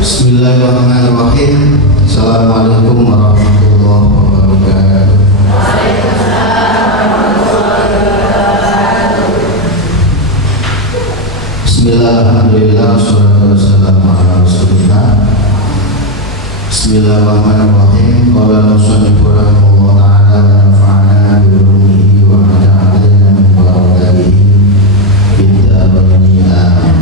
Bismillahirrahmanirrahim. Assalamualaikum warahmatullahi wabarakatuh. Bismillahirrahmanirrahim. Wassalatu wassalamu ala Rasulillah. Bismillahirrahmanirrahim. Qala musannif rahimahullah ta'ala wa nafa'ana bi ulumihi wa ja'alna min barakatihi fid dharain amin.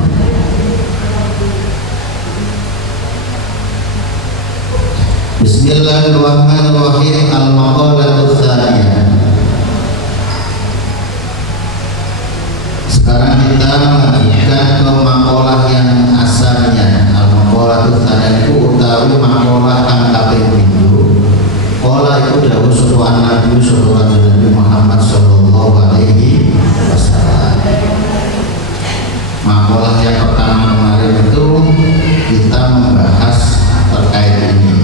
Bismillahirrahmanirrahim. Al-maqalatu tsaniyah. Sekarang kita melanjutkan ke maqalah yang asalnya. Al-maqalatu tsaniyah itu utawi maqalah kang kaping 7. Qala iku dawuh sapa Nabi sallallahu alaihi Muhammad sallallahu alaihi wasallam. Maqalah yang pertama kemarin itu kita membahas terkait ini.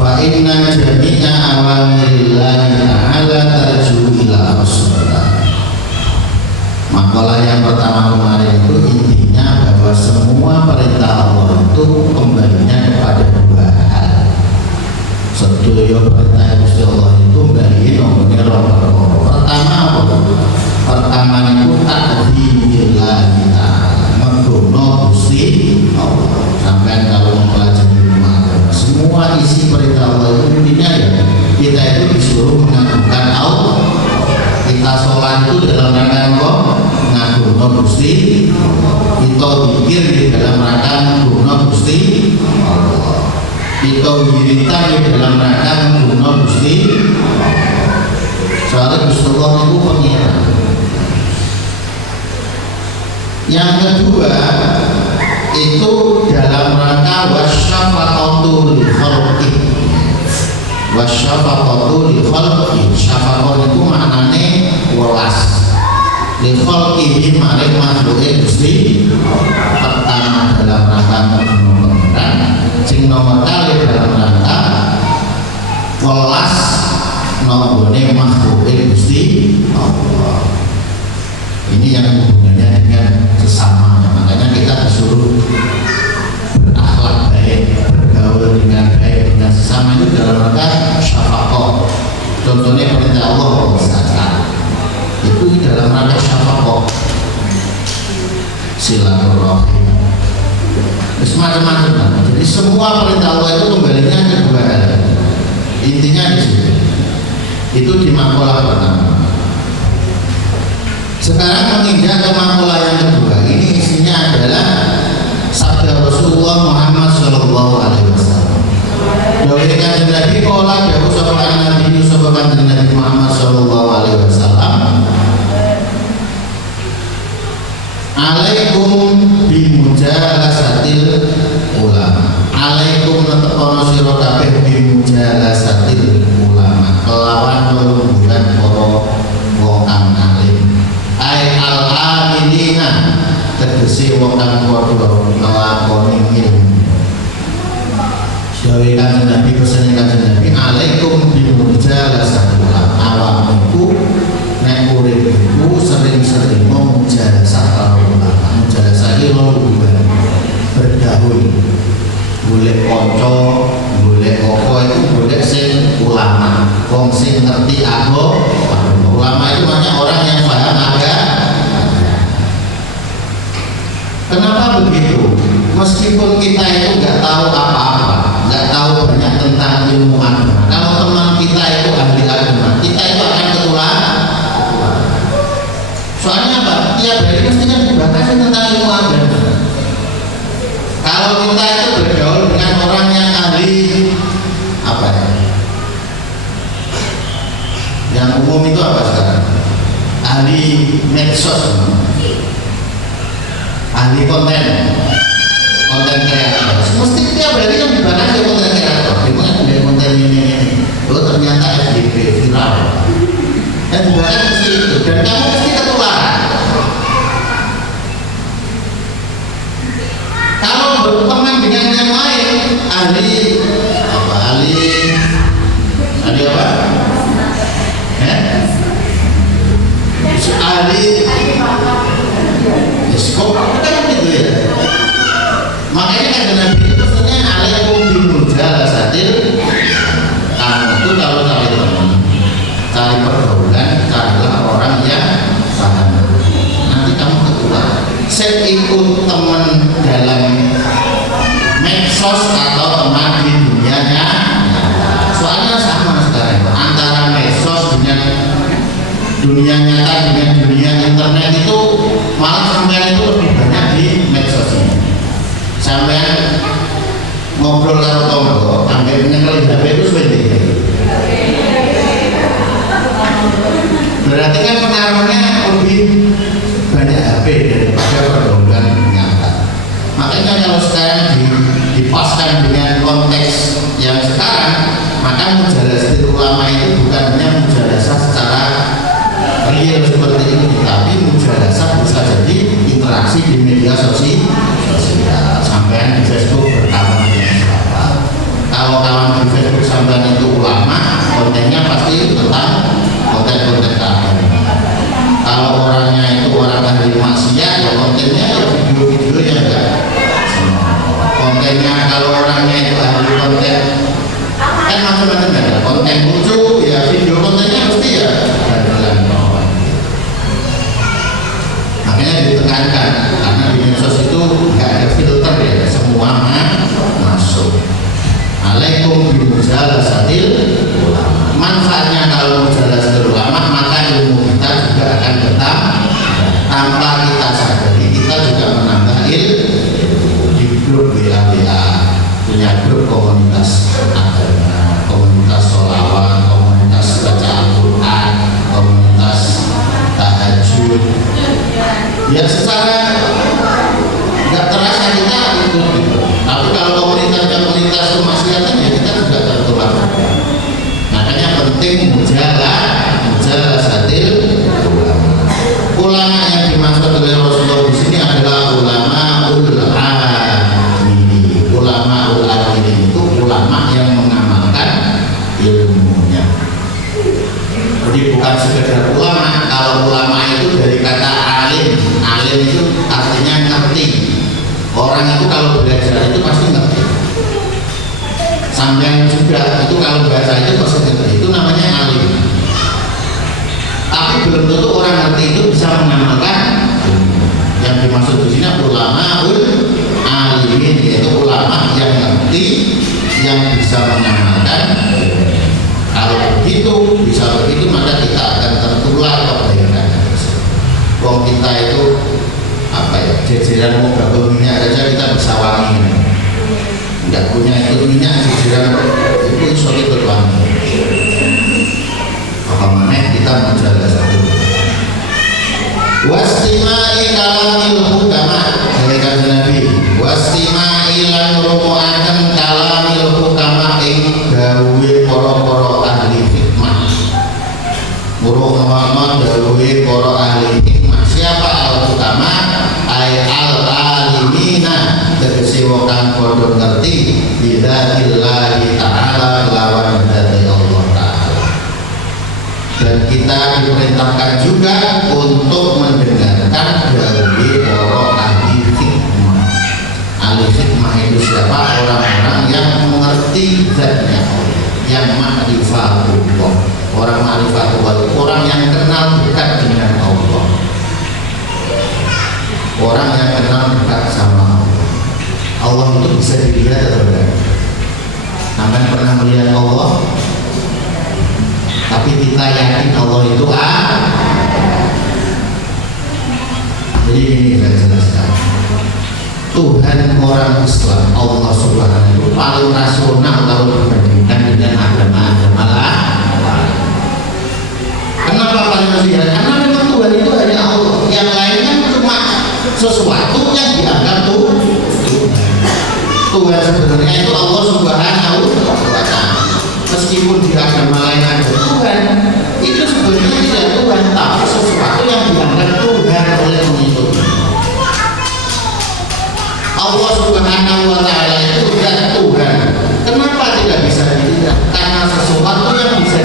Fa inna jami'a awamirillahi ta'ala tarju ila Rasulullah. Makalah yang pertama kemarin itu intinya bahwa semua perintah Allah itu kembalinya kepada dua hal. Sedaya perintah Gusti Allah itu kembali nomornya roh. Pertama apa? Pertama itu takdimillahi ta'ala, menggunakan Gusti Allah. Sampai kalau mempelajari semua isi perintah Allah itu intinya ya kita itu disuruh mengagungkan Allah. Kita sholat itu dalam rangka apa? Mengagungkan Gusti Allah. Kita zikir di dalam rangka mengagungkan Gusti Allah. Kita wiritan di dalam rangka mengagungkan Gusti Allah. Soalnya Gusti Allah itu pengira. Yang kedua itu dalam rangka wasyafaqatu li khalqi. Wasyafaqatu li khalqi. Syafaqah itu maknane welas. Li khalqi maring makhluke Gusti. Pertama dalam rangka pengeran, sing nomor kali dalam rangka welas nggone makhluke Gusti Allah. Ini yang hubungannya dengan sesama. Makanya kita disuruh berakhlak baik, bergaul dengan baik dengan sesama itu dalam rangka syafaqah. Contohnya perintah Allah zakat, itu dalam rangka syafaqah. Silaturahim, macam-macam. Jadi semua perintah Allah itu kembalinya ke dua hal. Intinya di situ. Itu di maqalah pertama. Sekarang menginjak ke maqalah yang kedua. Ini isinya adalah sabda Rasulullah Muhammad sallallahu alaihi wasallam. Dawuh kanjeng Nabi qala dawuh sapa Nabi sapa kanjeng Nabi Muhammad sallallahu alaihi wasallam. Alaikum bimujalasatil ulama. Alaikum tetepono sira kabeh bimujalasatil ulama. Kelawan lelungguhan para wong kang alim. Ai al-amilina tegese wong kang padha nglakoni ilmu. Dawuh kanjeng Nabi pesan kanjeng Nabi alaikum bimujalasatil ulama. Awakmu nek urip iku sering-sering mujalasah ulama. Mujalasah iki lungguhan bergaul. Boleh kanca, boleh apa itu boleh sing ulama, wong sing ngerti agama. Ulama itu banyak orang yang paham agama. Kenapa begitu? Meskipun kita itu nggak tahu apa-apa, nggak tahu banyak tentang ilmu agama. Kalau teman kita itu ahli agama, kita itu akan ketularan. Soalnya apa? Tiap hari mestinya dibatasi tentang ilmu agama. Kalau kita itu bergaul dengan orang yang ahli apa ya? Yang umum itu apa sekarang? Ahli medsos, ahli konten kreator. Mesti tiap hari yang dibatasi konten kreator. Dimana konten ahli apa? Ahli kok kan gitu ya. Makanya kan Nabi itu maksudnya alaikum bimujalasatil. Kamu itu kalau cari teman, cari pergaulan, carilah orang yang paham. Nanti kamu ketua. Saya ikut teman dalam medsos atau teman di dunianya. Soalnya sama sekarang antara medsos dengan dunia nyata dengan dunia internet itu malah sampean itu lebih banyak di medsos ini. Sampean ngobrol karo tonggo, sampai nyekel HP itu seperti berarti kan pengaruhnya lebih banyak HP daripada pergaulan nyata. Makanya kalau sekarang dipaskan dengan konteks yang sekarang, maka mujalasatul ulama itu bukan hanya mujalasah secara real seperti ini, tapi mujalasah bisa jadi interaksi di media sosial. Sampean di Facebook berkawan dengan siapa? Kalau kawan di Facebook sampean itu ulama, kontennya pasti tentang konten-konten agama. Kalau orangnya itu orang ahli maksiat, ya kontennya ya video-video yang enggak. Kontennya kalau orangnya itu ahli konten kan macam-macam ada. Konten lucu ya video kontennya mesti ya dalam bawah. Makanya ditekankan karena di medsos itu nggak ada filter ya, semua masuk. Alaikum bimujalasatil ulama. Manfaatnya kalau mujalasatil ulama, maka ilmu kita juga akan bertambah. Tanpa kita sadari, kita juga menambah ilmu. Di grup WA punya grup komunitas agama, komunitas sholawat, komunitas baca Al-Quran, komunitas tahajud. Ya secara nggak terasa kita ikut gitu. Tapi kalau komunitas kemaksiatan ya kita juga tertular. Makanya penting mujalasatil ulama. Ulama yang dimaksud oleh Rasulullah di sini adalah ulama ul-amili. Ulama ul-amili itu ulama yang mengamalkan ilmunya. Jadi bukan sekedar ulama. Kalau ulama itu dari kata alim. Alim itu artinya ngerti. Orang itu kalau belajar itu pasti ngerti. Sampai juga itu kalau bahasa itu pasti ngerti. Itu namanya alim. Tapi belum tentu orang ngerti itu bisa mengamalkan. Yang dimaksud di sini ulama alimin, yaitu ulama yang ngerti, yang bisa mengamalkan. Kalau begitu, bisa begitu, maka kita akan tertular kebaikan. Wong kita itu apa ya, jejeran mau gabung minyak saja kita bisa wangi. Tidak punya itu minyak jejeran itu solid berwangi. Apa mana kita menjaga satu. Wastimai kalamil hukama, kata Nabi. Wastimai lan rumu'aken kalamil hukama ing gawe para-para ahli hikmah. Muruh-muruh gawe para ahli hikmah. Siapa al-hukama? Ay al-alimina, tegese wong kang padha ngerti bidzatillahi ta'ala lawan dzati Allah ta'ala. Dan kita diperintahkan juga untuk mendengarkan dari para ahli hikmah. Ahli hikmah itu siapa? Orang-orang yang mengerti zatnya Allah, yang ma'rifatullah. Orang ma'rifatullah, orang yang kenal dekat dengan Allah. Orang yang kenal dekat sama Allah. Allah itu bisa dilihat atau tidak? Sampai pernah melihat Allah? Tapi kita yakin Allah itu Jadi ini saya jelaskan. Tuhan orang Islam, Allah Subhanahu itu paling rasional kalau dibandingkan dengan agama-agama lain. Kenapa paling rasional? Karena memang Tuhan itu hanya Allah. Yang lain kan cuma sesuatu yang dianggap Tuhan sebenarnya itu Allah Subhanahu wa ta'ala. Meskipun di agama lain ada Tuhan, itu sebenarnya tidak Tuhan, tapi sesuatu yang dianggap Tuhan oleh pengikutnya. Allah Subhanahu wa ta'ala itu tidak Tuhan. Kenapa tidak bisa dilihat? Karena sesuatu yang bisa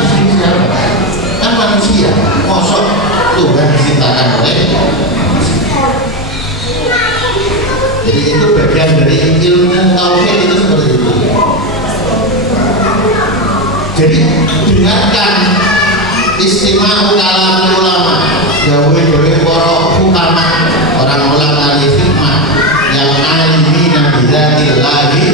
di sini siapa? Kan manusia. Mosok Tuhan diciptakan oleh manusia. Jadi itu bagian dari ilmu tauhid itu seperti itu. Jadi dengarkan istimewa kalam ulama, gawe-gawe para ulama, orang ulama ahli hikmah yang alimi nabi dzatillahi.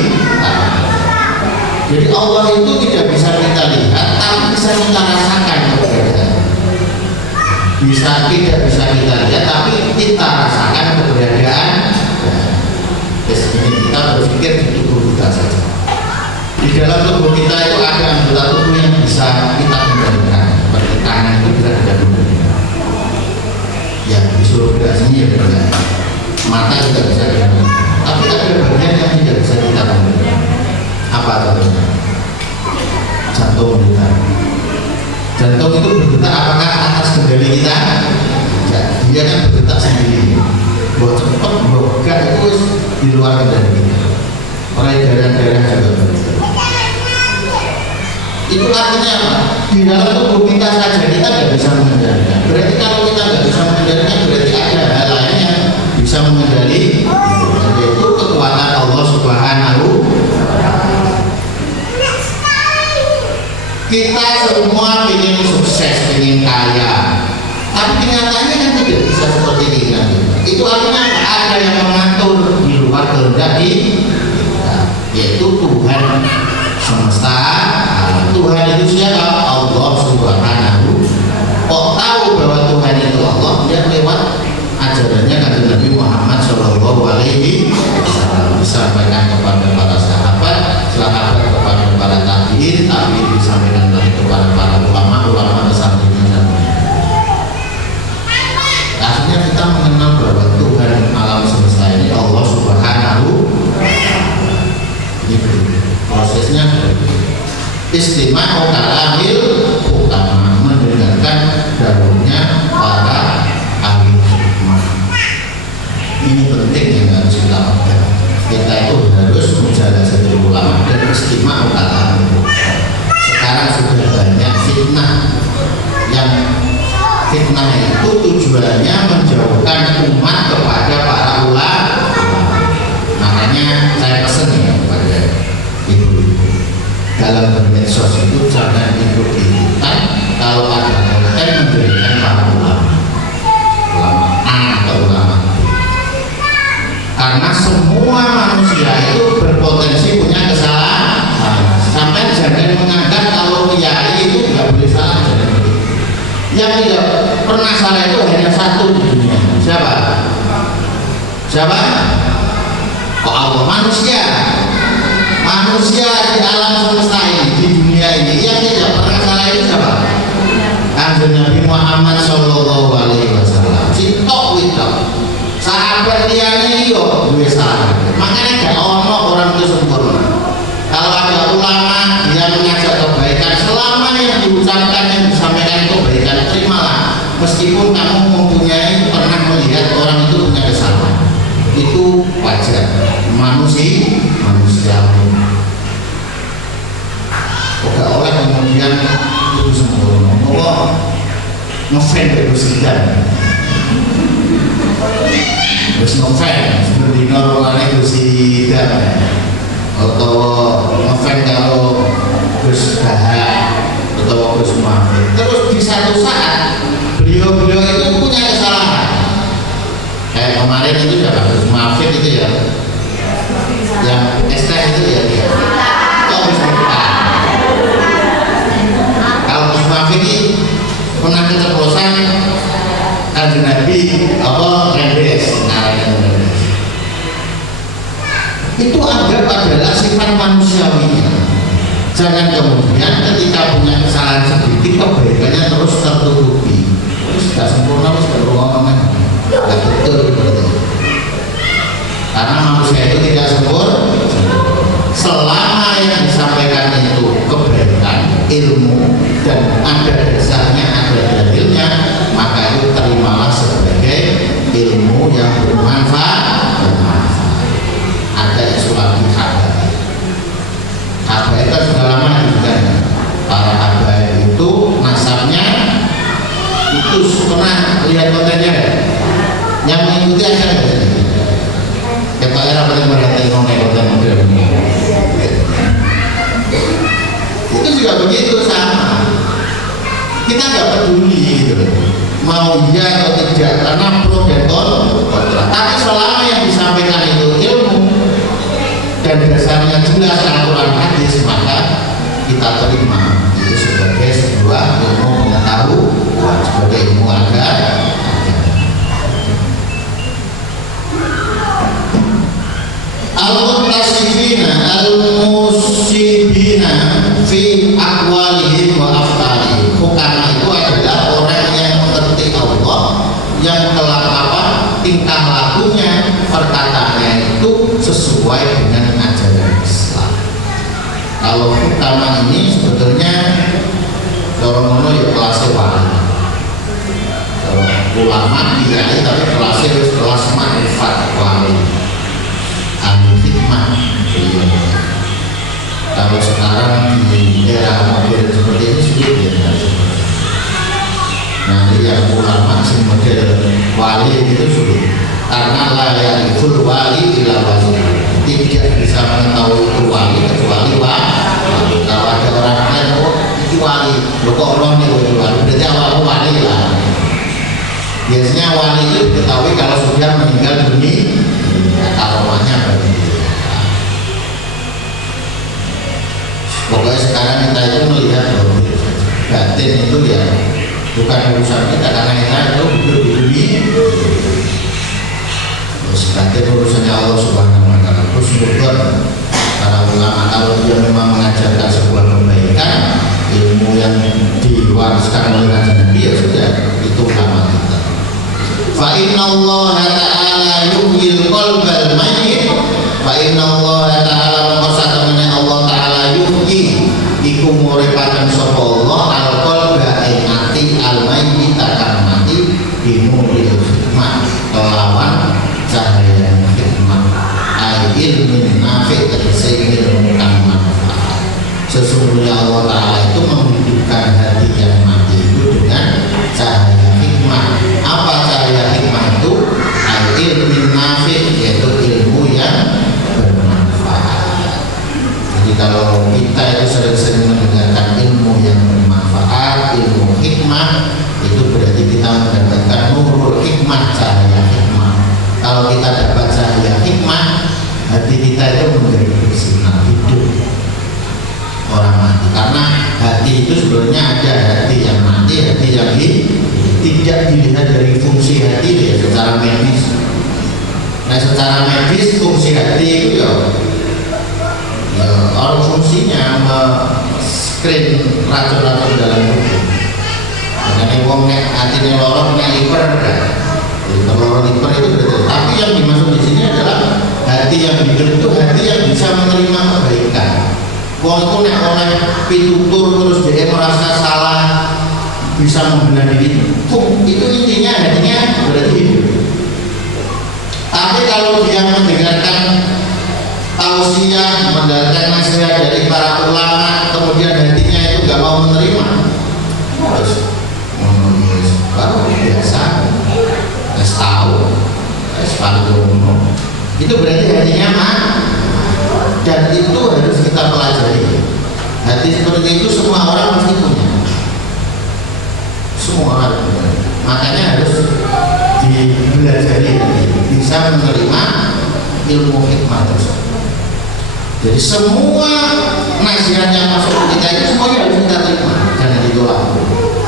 Jadi Allah itu tidak bisa kita lihat, tapi bisa kita rasakan keberadaan. Tidak bisa kita lihat, tapi kita rasakan keberadaan. Ini kita berpikir di tubuh kita saja. Di dalam tubuh kita itu ada anggota tubuh yang bisa kita kendalikan. Seperti tangan itu bisa kita kendalikan. Ya disuruh gerak sini ya gerak. Mata juga bisa kendalikan. Tapi ada bagian yang tidak bisa kita kendalikan. Apa contohnya? Jantung kita. Jantung itu berdetak apakah atas kendali kita? Ya, dia kan berdetak sendiri. Buat cepat, buat gak itu di luar kendali kita. Peredaran darah juga berdetak. Itu artinya apa? Di dalam tubuh kita saja kita tidak bisa mengendalikan. Berarti kalau kita tidak bisa mengendalikan, berarti ada hal lain yang bisa mengendali, yaitu kekuatan Allah Subhanahu. Kita semua ingin sukses, ingin kaya, tapi kenyataannya kan tidak bisa seperti ini kan? Itu artinya ada yang mengatur di luar kehendak kita, yaitu Tuhan semesta. Tuhan itu siapa? Allah Subhanahu. Kok tahu bahwa Tuhan itu Allah? Dia lewat ajarannya kanjeng Nabi Muhammad Shallallahu Alaihi Wasallam, disampaikan kepada para sahabat kepada para tabiin, disampaikan lagi kepada para ulama pesantren. Akhirnya kita mengenal bahwa Tuhan alam semesta ini Allah Subhanahu. Ini prosesnya istimewa kalamil utama, mendengarkan dahulunya para ahli hikmah. Ini penting yang harus kita lakukan. Kita itu harus menjadi ulama dan istimewa kalamil. Sekarang sudah banyak fitnah, yang fitnah itu tujuannya menjauhkan umat kepada para ulama. Makanya saya pesan ya kepada ibu-ibu, dalam bermedsos itu jangan ikut-ikutan kalau ada konten menjadikan para ulama A atau ulama B. Karena semua manusia itu berpotensi punya kesalahan. Sampai jangan menganggap kalau kiai itu tidak boleh salah. Yang tidak pernah salah itu hanya satu di dunia. Siapa? Siapa? Oh Allah. Manusia di alam semesta ini, di dunia ini yang tidak pernah salah itu siapa? Kanjeng Nabi Muhammad Shallallahu Alaihi Wasallam. Sitok witok sahabat liyane yo duwe salah. Makanya gak ono orang itu sempurna. Kalau ada ulama dia mengajak kebaikan, selama yang diucapkan yang disampaikan kebaikan, terimalah. Meskipun kamu mempunyai pernah melihat orang itu punya kesalahan, itu wajar, manusia. Gak oleh kemudian itu sempurna. Allah ngefan dari Gusidan, terus ngefan seperti normalnya Gusidan, atau ngefan kalau Gus Bahak atau Gus Mahfud. Terus di satu saat beliau itu punya kesalahan. Kayak kemarin itu ya Gus Mahfud itu ya, yang ST itu ya dia. Kalau Gus Mahfud ini pernah keceplosan kanjeng Nabi rendes. Itu anggap adalah sifat manusiawinya. Jangan kemudian ketika punya kesalahan sedikit kebaikannya terus tertutupi. Sudah sempurna, sudah beruang-uang, tidak betul. Karena manusia itu tidak sempurna. Selama yang disampaikan itu kebaikan, ilmu, dan ada dasarnya, ada dalilnya, maka itu terimalah sebagai ilmu yang bermanfaat. Ada isu lagi habaib itu sudah lama juga. Para habaib itu mengikuti aja kita era paling merhatiin konten modern itu juga begitu sama, kita nggak peduli gitu mau iya atau tidak karena pro dan kontra, tapi selama yang disampaikan itu ilmu dan dasarnya jelas Al-Quran hadis maka kita terima itu sebagai sebuah ilmu pengetahuan, sebagai ilmu agama. Al-Muttasifina Al-Musibina fi aqwalihim wa af'alihim. Hukama itu adalah orang yang mengerti Allah, yang kelak tingkah lakunya, perkataannya itu sesuai dengan ajaran Islam. Kalau hukama ini sebetulnya orang ya kelasnya wali, ulama kiai tapi kelasnya harus kelas makrifat wali, ahli hikmah. Kalau sekarang di era modern seperti ini sulit ya. Nah, yang ulama sih model wali itu sulit karena layak itu wali ila wali, tidak bisa mengetahui itu wali kecuali wali. Kalau ada orang lain oh itu wali, lo kok orang ini wali, berarti awal wali lah. Biasanya wali itu diketahui kalau sudah meninggal dunia, aromanya berarti. Pokoknya sekarang kita itu melihat bahwa batin itu ya bukan urusan kita karena kita itu hidup di dunia. Terus batin urusannya Allah Subhanahu wa Ta'ala. Terus berbuat para ulama kalau dia memang mengajarkan sebuah kebaikan, ilmu yang diwariskan oleh Nabi ya sudah itu ulama kita. Fa inna Allah Ta'ala yuhyil qalbal mayyit. Fa inna Allah Ta'ala mengkosakan Allah Ta'ala yuhyi iku muripaken sapa Allah al-qalba ing ati al-mayyit kang mati binuril hikmah kelawan cahaya hikmah ai ilmin nafi tegese ilmu kang manfaat. Sesungguhnya Allah Ta'ala itu menghidupkan hati yang mati itu dengan cahaya hikmah. Apa cahaya hikmah itu? Ai ilmin nafi, yaitu ilmu yang bermanfaat. Jadi kalau kita itu sering-sering mendengarkan ilmu yang bermanfaat, ilmu hikmah, itu berarti kita mendapatkan nurul hikmah, cahaya hikmah. Kalau kita dapat cahaya hikmah, hati kita itu menjadi bersinar hidup orang mati. Karena hati itu sebenarnya ada hati yang mati, hati yang tidak dilihat dari fungsi hati ya secara medis. Nah secara medis fungsi hati itu ya orang fungsinya screen racun-racun dalam tubuh. Makanya wong nek atine lorong nek liver lorong liver itu betul. Tapi yang dimaksud di sini adalah hati yang hidup itu hati yang bisa menerima kebaikan. Wong itu nek oleh pitutur terus dia merasa salah bisa membenahi itu intinya hatinya berarti hidup. Tapi kalau dia mendengarkan tausiah, mendengarkan nasihat dari para ulama, kemudian hatinya itu nggak mau menerima, harus baru biasa, tahu, itu berarti hatinya dan itu harus kita pelajari. Hati seperti itu semua orang pasti punya, semua orang punya. Makanya harus dipelajari, bisa menerima ilmu hikmah tersebut. Jadi semua nasihat yang masuk ke kita itu semuanya harus kita terima, jangan ditolak.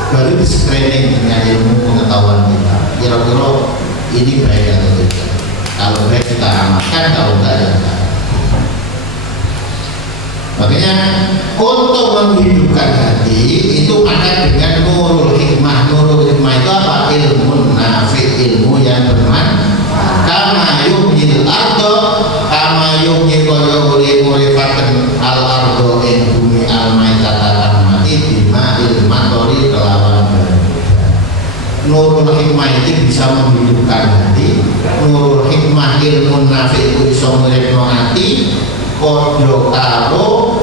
Baru di screening dengan ilmu pengetahuan kita. Kira-kira ini baik atau tidak. Kalau baik kita amalkan, kalau enggak ya enggak. Makanya untuk menghidupkan hati itu maka dengan nurul hikmah. Nurul hikmah itu apa? Ilmu nafi, ilmu yang bermanfaat. Kama yuhyil ardo, kama yuhyil koyo urifaken al ardo ing bumi al maitatan mati bima ilmatori kelawan badan. Nurul hikmah itu bisa menghidupkan hati. Nurul hikmah ilmu nafi itu bisa merepno hati. Kodho karo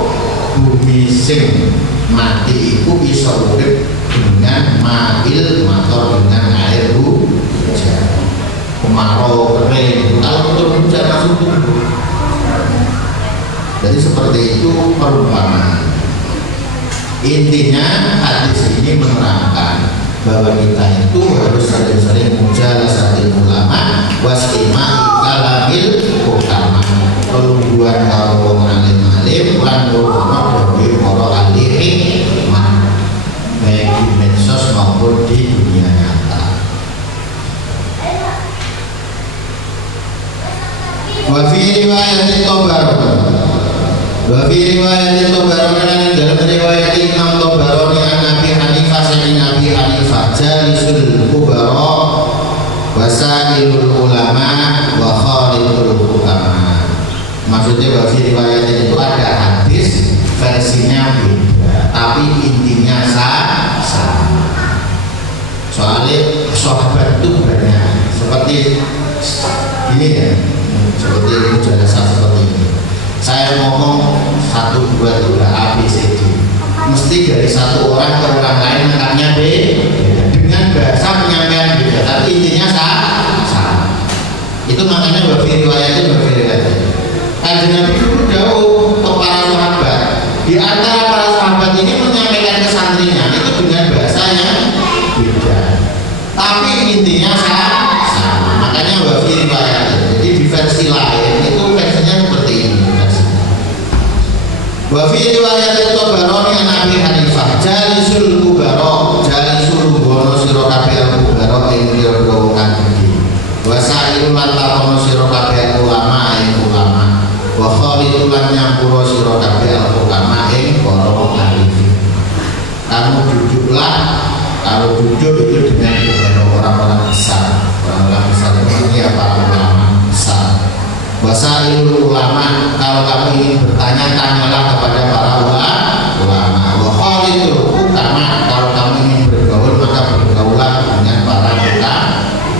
bumi sing mati itu bisa urip dengan mail motor dengan air hujan kemarau atau kering. Kalau betul jangan langsung tubuh. Jadi seperti itu perumpamaan. Intinya hadis ini menerangkan bahwa kita itu harus sering-sering mujalasatil ulama wastimai kalamil hukama, kelungguan kalau wong alim-alim lan ngono dhewe para ahli hikmah baik di medsos maupun di dunia nyata. Wa fi riwayat Tabarani dalam riwayat Imam Tabarani an Abi Hanifah saking Abi Hanifah jalisul kubara wasailul ulama wa khalidul hukama. Maksudnya wa fi riwayat itu ada hadis versinya beda tapi intinya sama. Soalnya sahabat itu banyak seperti ini ya, seperti ini jelasan seperti ini. Saya ngomong 1, 2, 3 A, B, C, D, mesti dari satu orang ke orang lain angkatnya B dengan bahasa penyampaian beda tapi intinya sama. Itu makanya wafi riwayatnya Kanjeng Nabi itu jauh ke para sahabat. Di antara para sahabat ini menyampaikan ke santrinya itu dengan bahasa yang beda tapi intinya sama. Makanya wafi riwayatnya. Jadi di versi lain itu versinya seperti ini. Wa fi riwayat Tabarani an Abi Hanifah jalisul kubara jalisul gono sira kabeh kubara ing pira-pira wong gedhe wa sa'ilul lan takono sira kabeh ulama ing ulama wa khalidul lan nyampura sira kabeh ulama ing para ahli. Kamu duduklah, kalau duduk itu dengan orang-orang besar. Orang-orang besar ini ya para ulama besar. Wasailul ulama, kalau kamu ingin bertanya tanyalah kepada para ulama. Wa khalidul hukama, kalau kamu ingin bergaul maka bergaulah dengan para ulama,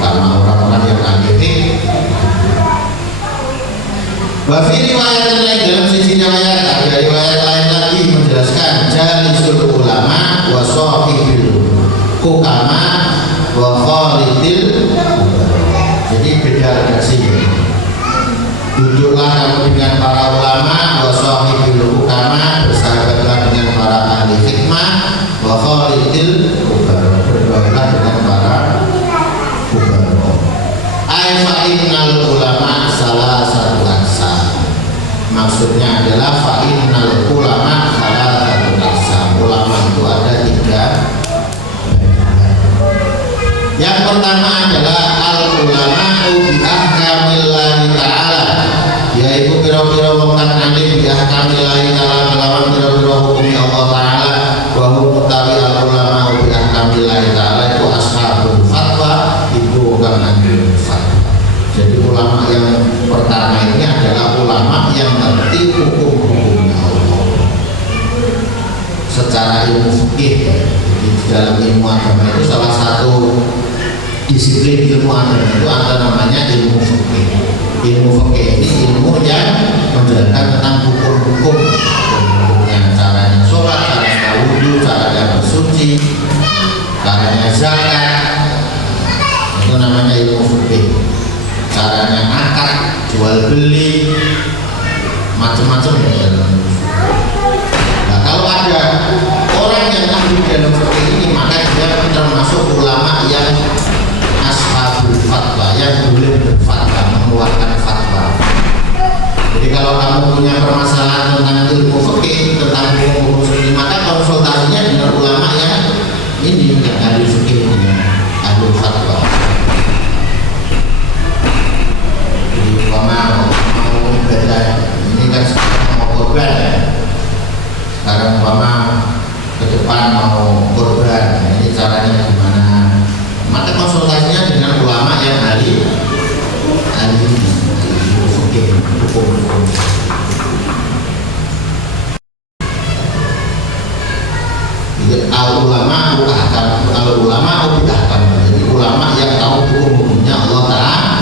orang-orang yang ahli. Wa fi riwayat lain dalam sisi riwayat ada riwayat lain lagi menjelaskan jalisul ulama wa sahibil hukama wa khalidil. Jadi beda redaksinya. Duduklah kamu dengan para ulama wa sahibil hukama, bersahabatlah dengan para ahli hikmah wa khalidil kubara, bergaullah dengan para kubara. Ai fa innal ulama salah satu aqsam. Maksudnya adalah fa innal ulama salah satu aqsam. Ulama itu ada 3. Yang pertama adalah al ulama bi ahkamillahi ta'ala, yaitu pira-pira wong kang alim bi ahkamillahi ta'ala kelawan pira-pira hukum Allah taala. Wa hum tabi al ulama bi ahkamillahi ta'ala itu ashabul fatwa, itu kang ngambil fatwa. Jadi ulama yang pertama ini adalah ulama yang ngerti hukum-hukumnya Allah secara ilmu fikih. Jadi di dalam ilmu agama itu salah satu disiplin ilmu agama itu ada namanya ilmu fikih. Ilmu fikih ini ilmu yang menjelaskan tentang hukum-hukum, caranya sholat, caranya wudhu, caranya bersuci, caranya zakat, itu namanya ilmu fikih. Caranya akad, jual beli, macam-macam ya. Nah, kalau ada orang yang ahli dalam fikih ini, maka dia termasuk ulama yang ashabul fatwa, yang boleh berfatwa, mengeluarkan fatwa. Jadi kalau kamu punya permasalahan tentang ilmu fikih, tentang hukum ini, maka konsultasinya dengan ulama yang ini, yang ahli fikih ini, ahli fatwa. Jadi mau ibadah ini kan sekarang mau korban ya. Sekarang ke depan mau korban, ini caranya gimana? Maka konsultasinya dengan ulama yang ahli fikih, hukum. Jadi ulama jadi ulama yang tahu hukum-hukumnya Allah Ta'ala.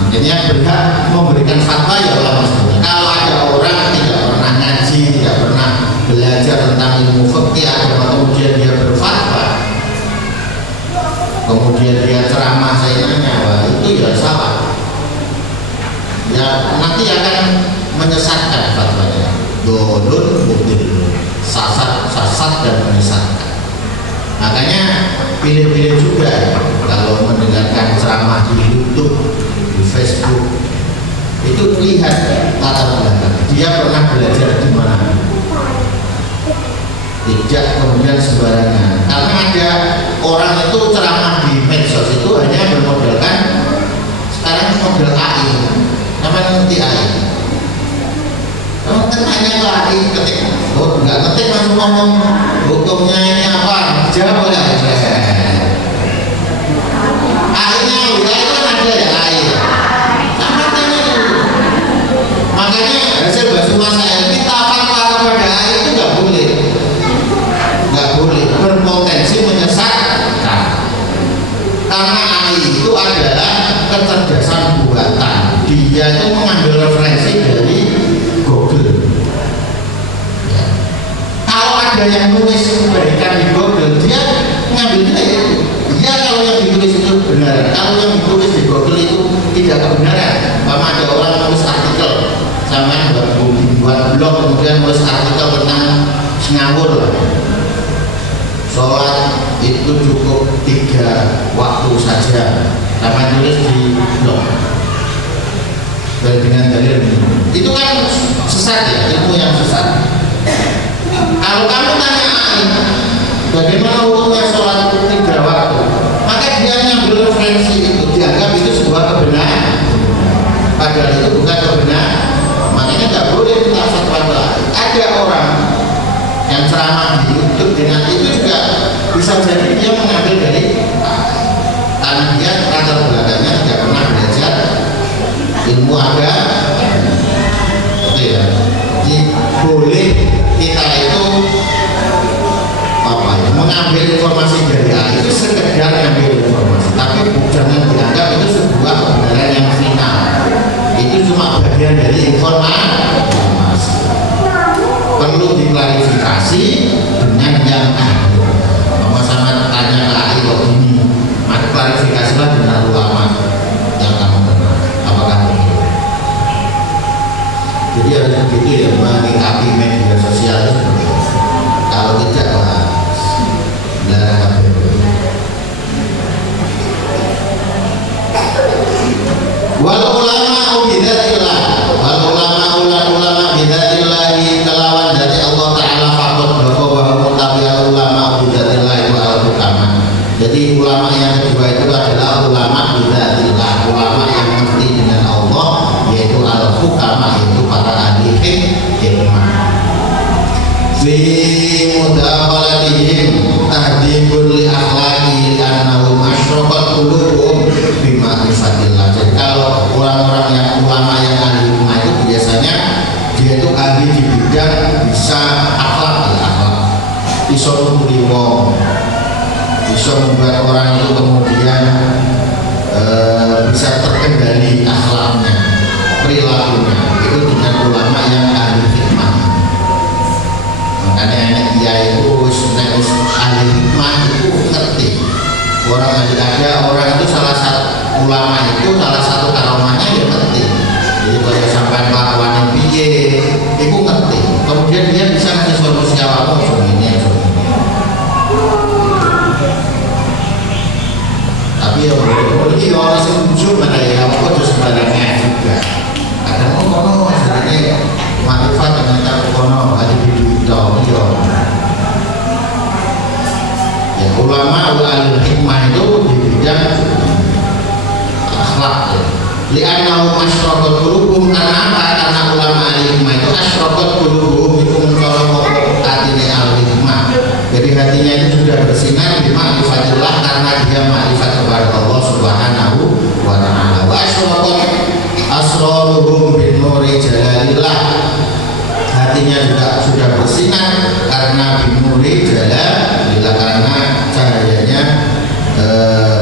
Makanya yang berhak memberikan fatwa ya ulama sebenarnya. Kalau ada orang tidak pernah ngaji, tidak pernah belajar tentang ilmu fikih agama, kemudian dia berfatwa, kemudian dia ceramah, saya nanya, wah itu nanti akan menyesatkan fatwanya. Dolun mudil, sasat dan menyesatkan. Makanya pilih-pilih juga ya, kalau mendengarkan ceramah di YouTube, di Facebook, itu lihat latar belakang dia pernah belajar di mana, tidak kemudian sembarangan. Karena ada orang itu ceramah di medsos itu hanya bermodalkan sekarang model AI, namanya ngerti AI. Kalau tanya ke AI ketik, oh nggak ngetik langsung ngomong hukumnya ini apa, jawab ya. AI-nya itu kan ada ya AI. Sama tanya dulu. Makanya hasil bahasa saya kita fatwa kepada AI itu nggak boleh, berpotensi menyesatkan. Karena AI itu adalah kecerdasan buatan. Dia itu mengambil referensi dari Google. Ya. Kalau ada yang nulis kebaikan di Google, dia mengambilnya itu. Ya kalau yang ditulis itu benar. Kalau yang ditulis di Google itu tidak kebenaran. Sama ada orang nulis artikel, sama buat blog kemudian nulis artikel tentang ngawur. Sholat itu cukup 3 waktu saja, sama tulis di blog dengan dalil itu kan sesat ya, ilmu yang sesat. Kalau kamu tanya AI bagaimana hukumnya sholat 3 waktu, maka dia ngambil referensi itu, dianggap itu sebuah kebenaran, padahal itu bukan kebenaran. Makanya tidak boleh kita fatwa. Ada orang yang ceramah di YouTube dengan itu juga bisa jadi dia mengambil dari karena dia latar belakangnya tidak pernah belajar ilmu agama, itu ya. Jadi boleh kita itu apa ya, mengambil informasi dari AI itu sekedar mengambil informasi, tapi jangan dianggap itu sebuah kebenaran yang final. Itu cuma bagian dari informasi. Perlu diklarifikasi dengan yang ahli. Mama sama tanya ke ahli kok ini, maka klarifikasilah dengan ulama yang kamu kenal. Apakah begitu? Jadi harus begitu ya, menyikapi media sosial itu seperti itu. Kalau tidak, dilarang kabeh. Wal ulama bidzillah, wal ulama bidzillah kelawan dari Allah Ta'ala fakut bahwa mutabi'al ulama bidzillah itu al-hukama. Jadi ulama yang kedua itu adalah ulama bidzillah, ulama yang mengerti dengan Allah, yaitu al-hukama, yaitu para ahli hikmah. Fi mudakhalatihim tahdibul li akhlaqi annahum asyraqat qulubuhum bi ma'rifatillah. Jadi kalau orang-orang yang ulama yang ahli hikmah itu biasanya dia itu ahli di bidang bisa akhlak, bisa memberi wong, bisa membuat orang itu kemudian bisa terkendali akhlaknya, perilakunya. Itu dengan ulama yang ahli hikmah. Makanya anak dia itu ahli hikmah itu ngerti. Orang ada orang itu salah satu ulama itu salah satu karomahnya dia ngerti. Jadi kalau sampai kelakuan piye, ibu ngerti. Kemudian dia bisa ngasih solusi apa ini. Tapi ya boleh orang sih muncul mana ya, aku terus sebenarnya juga. Kadang kono sebenarnya manfaat dengan kono ada di dunia. Ya ulama ulama hikmah itu di bidang akhlak. Li'annahu asyraqat qulubuhum, karena apa? Karena ulama al-hikmah itu asyraqat qulubuhum itu mencolok hatinya al-hikmah. Jadi hatinya itu sudah bersinar di ma'rifatillah karena dia ma'rifat kepada Allah Subhanahu wa ta'ala. Wa asyraqat asraruhum bin nuri jalalillah. Hatinya juga sudah bersinar karena bin nuri jalalillah, karena cahayanya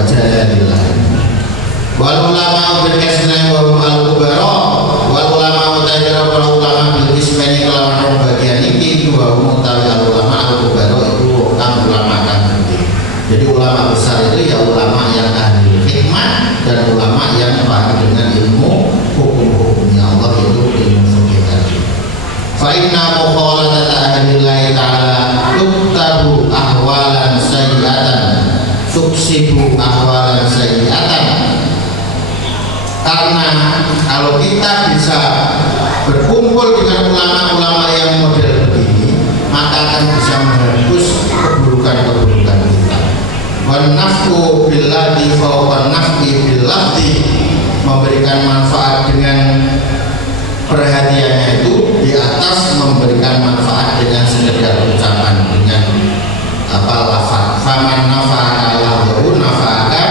jalalillah. Wal ulama bil kasnai wa hum al kubara, wal ulama utajara para ulama bil kismani kelawan bagian iki wa hum al ulama al kubara itu kang ulama kang gede. Jadi ulama besar itu ya ulama yang ahli hikmah dan ulama yang paham dengan ilmu hukum-hukumnya kalau kita bisa berkumpul dengan ulama-ulama yang model begini, maka akan bisa menghapus keburukan-keburukan kita. Wan naf'u billadhi fawqa naf'i billadhi, memberikan manfaat dengan perhatiannya itu di atas memberikan manfaat dengan sekedar ucapan, dengan lafaz. Faman nafa'aka lahu nafa'aka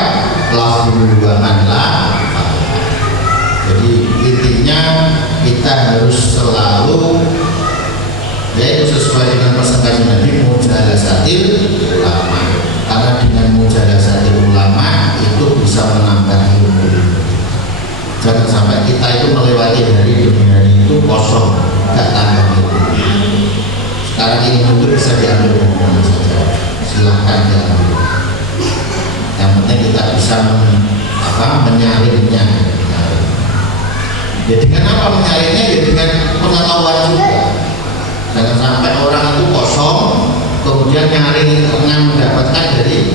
lahu wa man la. Jadi intinya kita harus selalu, yaitu sesuai dengan pesan Kanjeng Nabi, mujalasatil ulama, karena dengan mujalasatil ulama itu bisa menambah ilmu. Jangan sampai kita itu melewati hari demi hari itu kosong, gak tambah ilmu. Sekarang ilmu itu bisa diambil mana saja, silahkan diambil. Yang penting kita bisa menyaringnya. Ya dengan apa menyaringnya? Ya dengan pengetahuan juga. Jangan sampai orang itu kosong kemudian nyaring dengan mendapatkan dari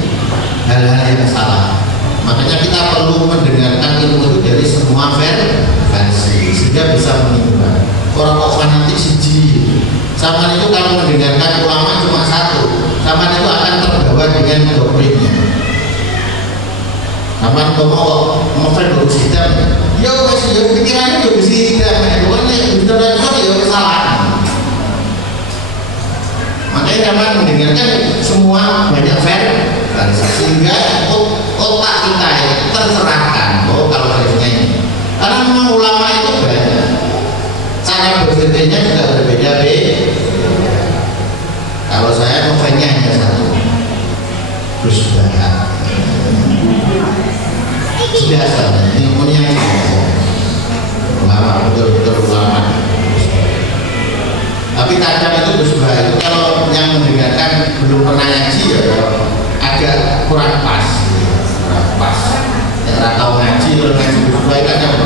hal-hal yang salah. Makanya kita perlu mendengarkan ilmu itu dari semua versi sehingga bisa menimbang. Orang kok fanatik siji, sama itu kalau mendengarkan ulama cuma satu, sama itu akan terbawa dengan doktrinnya. Sama itu mau baru sidang, ya wes ya pikirannya juga sidang, pokoknya benar-benar ya kesalahan. Makanya zaman mendengarkan semua banyak versi sehingga otak kita tercerahkan. Oh kalau versinya ini, karena memang ulama itu banyak, cara berpikirnya juga berbeda-beda. Kalau saya novelnya hanya satu, terus banyak. Biasa, ilmunya biasa. Ulama betul-betul ulama. Tapi kadang itu Gus Bah itu kalau yang mendengarkan belum pernah ngaji ya agak kurang pas, Ya tahu ngaji, kalau ngaji Gus Bah kadang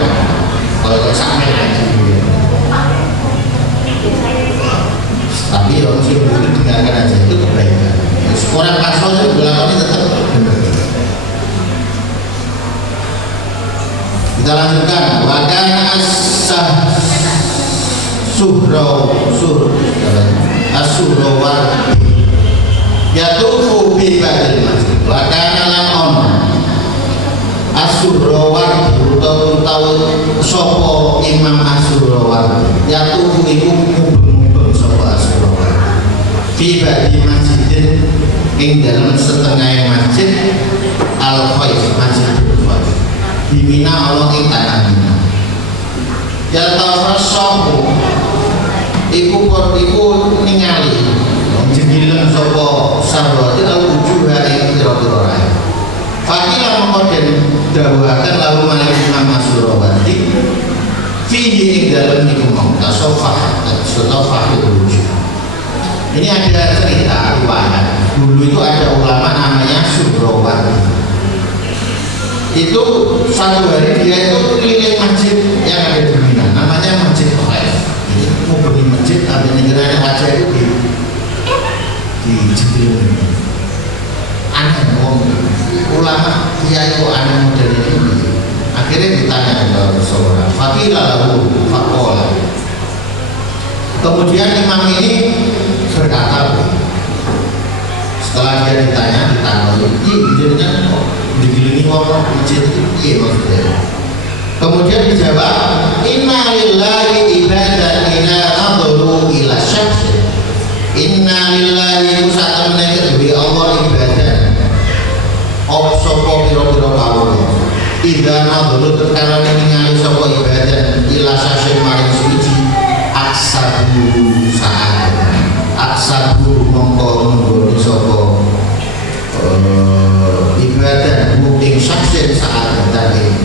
kalau sampai ngaji. Tapi ya mesti dengarkan aja itu kebaikan. Orang pasal itu belakangnya tetap benar. Kita lanjutkan. Wakan asah As-Suhrawar yatufu bi badil masjid. Wakan lan on As-Suhrawar utawa sapa Imam As-Suhrawar yatufu iku mubeng sapa As-Suhrawar bi badil masjid ing dalam setengah masjid Al-Khaif, Masjid Al-Khaif di Mina Allah ing tanah Mina. Ya tafassahu iku ningali jengilan sapa sarwati lalu ujuha ing pira-pira ae. Fakila mengkoden dawuhaken lalu maring Imam As-Suhrawati fihi ing dalem niku mau tasawuf itu. Ini ada cerita riwayat. Dulu itu ada ulama namanya Suhrawati. Itu satu hari dia itu keliling masjid yang ada di Mina, namanya Masjid Khaif. Jadi mau pergi masjid, ambil negara aja itu di Jibril. Aneh ulama dia itu aneh model ini. Akhirnya ditanya kepada seorang Fakila lalu Fakola. Kemudian imam ini berkata, setelah dia ditanya, jadinya dikelilingi orang masjid itu iya maksudnya. Kemudian dijawab, inna lillahi ibadah ina nadhuru ila syams. Inna lillahi usata menaik lebih Allah ibadah sopo piro-piro kawula. Idza nadhuru terkala ningali sopo ibadah ila syams maring suci aksabu saat aksabu mongko nggone sopo ibadah mungkin saksen saat tadi.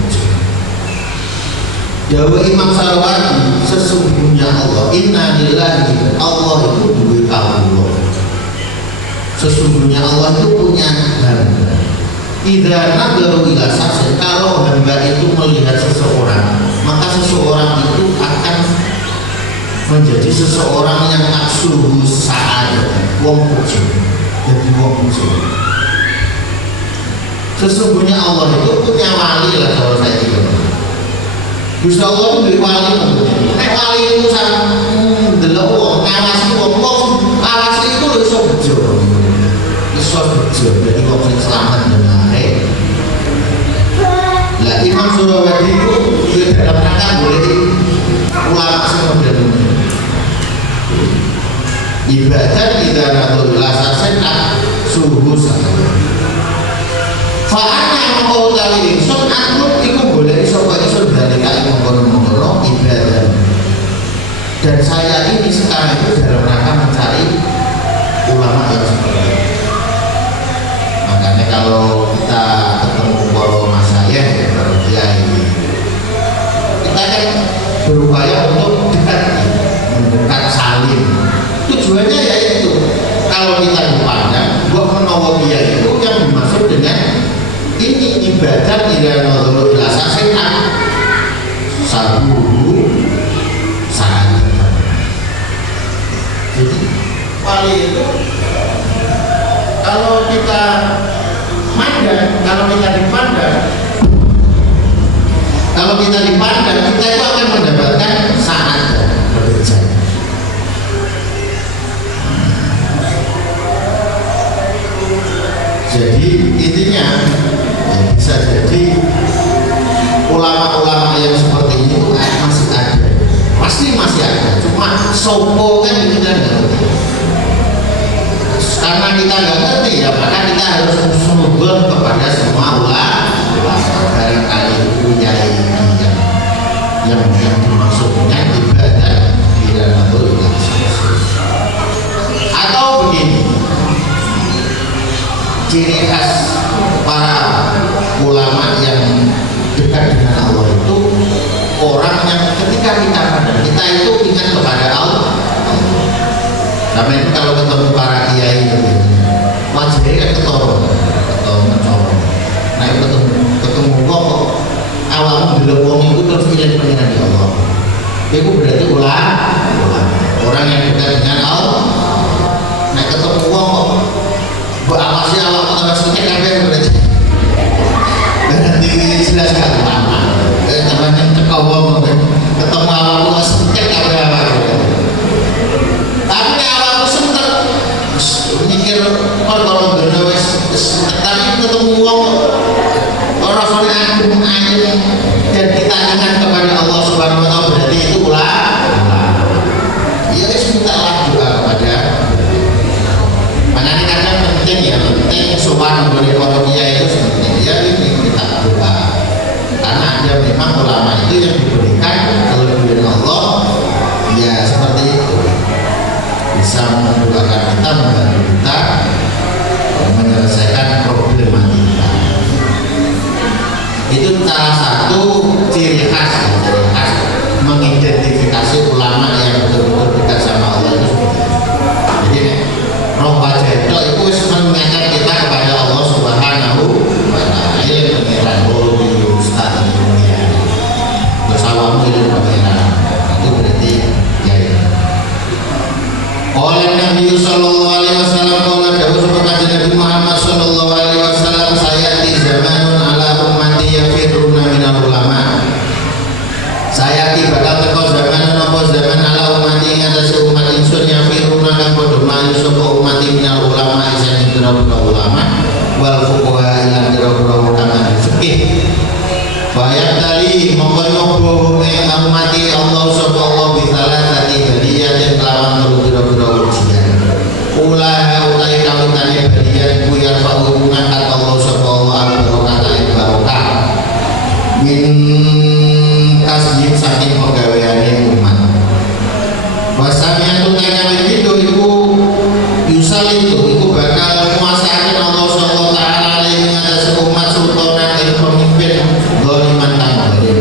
Dawa Imam Sarwati sesungguhnya Allah inna lillahi Allah itu duwe kawula. Sesungguhnya Allah itu punya hamba. Idza nadaru ila saksen, kalau hamba itu melihat seseorang, maka seseorang itu akan menjadi seseorang yang aksuhu sa'ad, wong puji, jadi wong puji. Sesungguhnya Allah itu punya wali lah kalau saya bilang. Gusti Allah duwe wali. Nek wali itu sampe ndelok wong ngawasi wong awasi itu lho iso bejo. Iso bejo. Jadi wong sing selamat denare. Lah Imam Surawadi itu dia dalam rangka boleh ulama sing model ibadah tidak natul lasasen suhu sama fa'ana mau tali ingsun atlub iku boleh sopa isun dari kali mengkono-mengkono ibadah. Dan saya ini sekarang itu dalam rangka mencari ulama yang seperti itu. Makanya kalau kita ketemu para masayih para kiai, kita kan berupaya untuk mendekat saling. Tujuannya yaitu kalau kita dipandang buat menawa dia itu yang dimaksud dengan ini ibadah tidak nol ilasasen sabu saat. Jadi wali itu kalau kita mandang, kalau kita dipandang kita itu akan mendapatkan saat bekerja. Jadi intinya bisa jadi ulama-ulama yang seperti ini masih ada, pasti masih ada. Cuma sopo kan kita nggak ngerti. Karena kita nggak ngerti ya maka kita harus sumber kepada semua ulama. Barangkali punya yang dimaksudnya ibadah tidak natul. Atau begini, ciri khas para ulama yang dekat dengan Allah itu orang yang ketika kita pandang kita itu ingat kepada Allah. Karena itu kalau ketemu para kiai itu wajahnya kan ketoro mencorong. Nah itu ketemu kok awalnya bila wong itu terus pilih pengiran di Allah. Itu berarti ulama orang yang dekat dengan Allah. Nah ketemu wong kok apa sih awak maksudnya kabeh berarti berarti jelas gak lama namanya tekawa ketemu awakmu maksudnya kabeh awak tapi awakmu sentek mikir kalau bener wis tapi ketemu wong rasane agung ayu dan kita ingat kepada Allah Subhanahu wa taala berarti itu ulama ya wis mintalah doa kepada makanya kadang penting sopan dari para kiai itu penting ya ini kita doa karena ada memang ulama itu yang diberikan kelebihan Allah ya seperti itu bisa mendoakan kita membantu kita menyelesaikan problematika. Itu salah satu ciri khas mengidentifikasi ulama yang betul-betul dekat sama Allah itu. Jadi roh wajah itu mengingatkan kita kepada Allah Subhanahu wa ta'ala. Ini pengiran di Ustaz dunia bersawamu ini pengiran itu berarti ya ini oleh Nabi sallallahu alaihi wasallam qala dawuh kepada Nabi Muhammad sallallahu alaihi wasallam sayati zamanun ala ummati yafiruna minal ulama. Sayati bakal teko zaman apa zaman ala ummati ngatasi umat insun yafiruna kang padha mlayu sapa umat minal ulama isane pira-pira ulama wal fuqaha lan pira-pira kang fikih. Bayat tali mongko nyoba ing amati Allah sapa Allah bisalah tadi badiyan kelawan pira-pira ujian. Ulah utai kawitane badiyan kuya hubungan kata Allah sapa Allah al-barokah barokah. Min kasjid saking pegawaiane umat. Wasamian tutai itu iku yusal itu bakal kuasaan Allah Subhanahu wa taala alaihi atas umat sultan dan pemimpin zaliman tanggalin.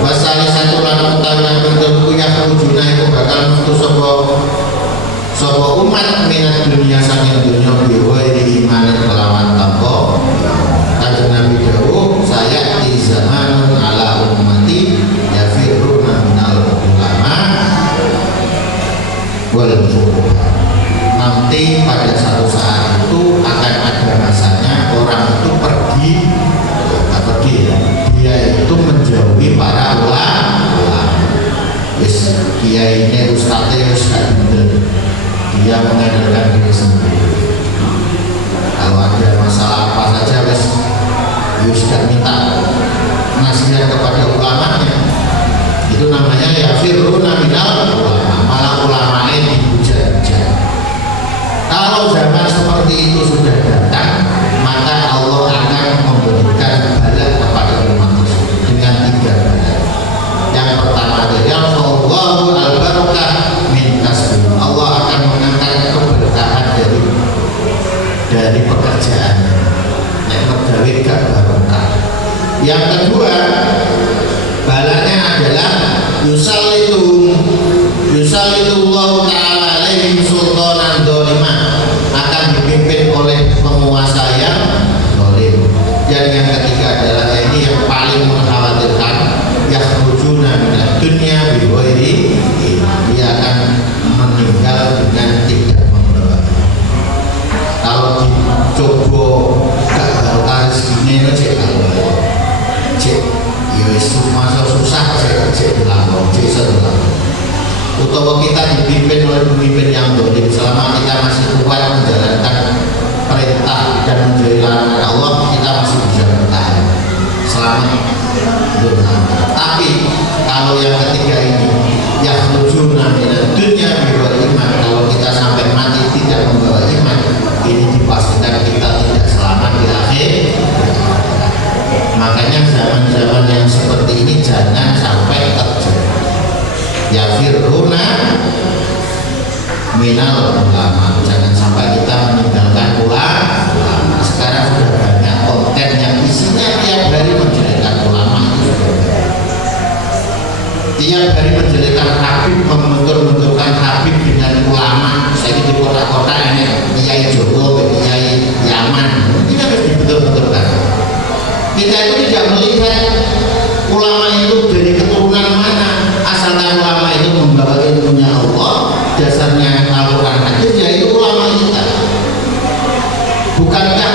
Wasali satu lan utawi lan bentuk yang wujudna itu bakal metu sapa umat minat dunia saking dunia biwa di iman sudah minta nasihat kepada ulamanya, itu namanya yafirruna minal ulama, malah ulamanya dipuja-puja. Kalau zaman seperti itu sudah datang, maka Allah akan memberikan bala kepada umat tersebut dengan 3 bala. Yang pertama adalah Allahu al-barakah min kasbi. Allah akan mengangkat keberkahan dari pekerjaan. Yang pegawai gak barokah. Yang kedua, balanya adalah yusallitullahu ta'ala alaihim sultanan dolimah, akan dipimpin oleh penguasa yang dolim. Dan yang ketiga adalah ini yang paling mengkhawatirkan, yakhrujuna minad dunya bighairi, dia akan meninggal dengan tidak membawa. Kalau dicoba gak barokah rezekinya cek ya masa susah cek dilakon cek setelah. Utawa kita dipimpin oleh pemimpin yang dolim, selama kita masih kuat menjalankan perintah dan menjauhi larangan Allah, kita masih bisa bertahan selamat dunia. Tapi kalau yang ketiga ini, yakhrujuna minad dunya bighairi iman, kalau kita sampai mati tidak membawa iman, ini dipastikan kita tidak selamat di akhir. Makanya zaman-zaman yang seperti ini jangan sampai terjadi. Yafirruna minal ulama, jangan sampai kita meninggalkan ulama. Sekarang sudah banyak konten yang isinya tiap hari menjelekan ulama, itu sudah banyak. Tiap hari menjelekan Habib, membentur-benturkan Habib dengan ulama. Saya di kota-kota ini Kiai Joko, Kiai Yaman, ini harus dibentur-benturkan. Kita itu tidak melihat ulama itu dari keturunan mana, asalkan ulama itu membawa ilmunya Allah, dasarnya Al-Quran hadis, yaitu ulama kita. Bukankah